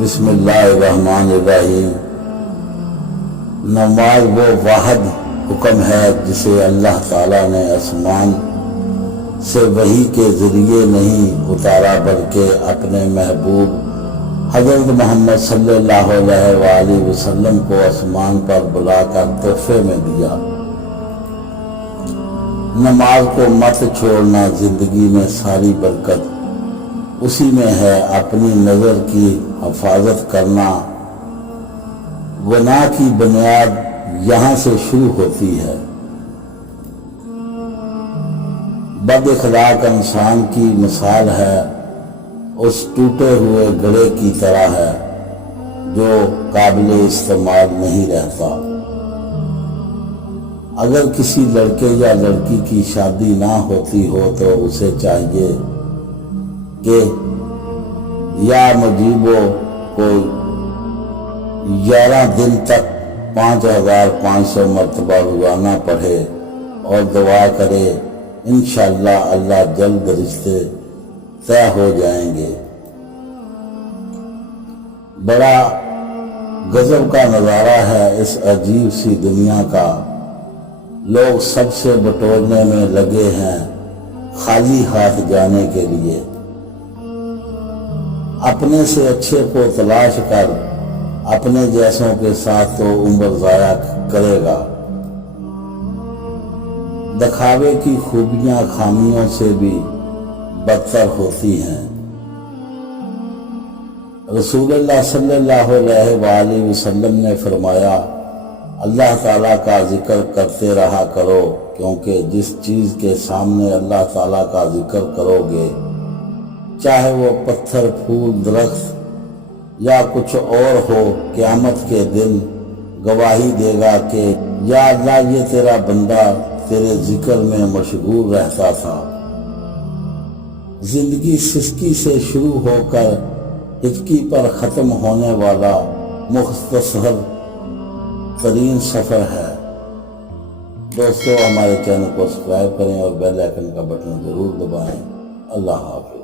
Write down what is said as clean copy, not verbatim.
بسم اللہ الرحمن الرحیم۔ نماز وہ واحد حکم ہے جسے اللہ تعالیٰ نے آسمان سے وحی کے ذریعے نہیں اتارا بلکہ اپنے محبوب حضرت محمد صلی اللہ علیہ وآلہ وسلم کو آسمان پر بلا کر تحفے میں دیا۔ نماز کو مت چھوڑنا، زندگی میں ساری برکت اسی میں ہے۔ اپنی نظر کی حفاظت کرنا، گناہ کی بنیاد یہاں سے شروع ہوتی ہے۔ بد اخلاق انسان کی مثال ہے، اس ٹوٹے ہوئے گھڑے کی طرح ہے جو قابل استعمال نہیں رہتا۔ اگر کسی لڑکے یا لڑکی کی شادی نہ ہوتی ہو تو اسے چاہیے کہ یا مجیبوں کو 11 دن تک 5500 مرتبہ روزانہ پڑھے اور دعا کرے، انشاءاللہ اللہ جلد رشتے طے ہو جائیں گے۔ بڑا غضب کا نظارہ ہے اس عجیب سی دنیا کا، لوگ سب سے بٹورنے میں لگے ہیں خالی ہاتھ جانے کے لیے۔ اپنے سے اچھے کو تلاش کر، اپنے جیسوں کے ساتھ تو عمر ضائع کرے گا۔ دکھاوے کی خوبیاں خامیوں سے بھی بدتر ہوتی ہیں۔ رسول اللہ صلی اللہ علیہ وآلہ وسلم نے فرمایا، اللہ تعالیٰ کا ذکر کرتے رہا کرو، کیونکہ جس چیز کے سامنے اللہ تعالیٰ کا ذکر کرو گے، چاہے وہ پتھر، پھول، درخت یا کچھ اور ہو، قیامت کے دن گواہی دے گا کہ یا اللہ یہ تیرا بندہ تیرے ذکر میں مشغول رہتا تھا۔ زندگی سستی سے شروع ہو کر ہچکی پر ختم ہونے والا مختصر ترین سفر ہے۔ دوستو، ہمارے چینل کو سبسکرائب کریں اور بیل آئیکن کا بٹن ضرور دبائیں۔ اللہ حافظ۔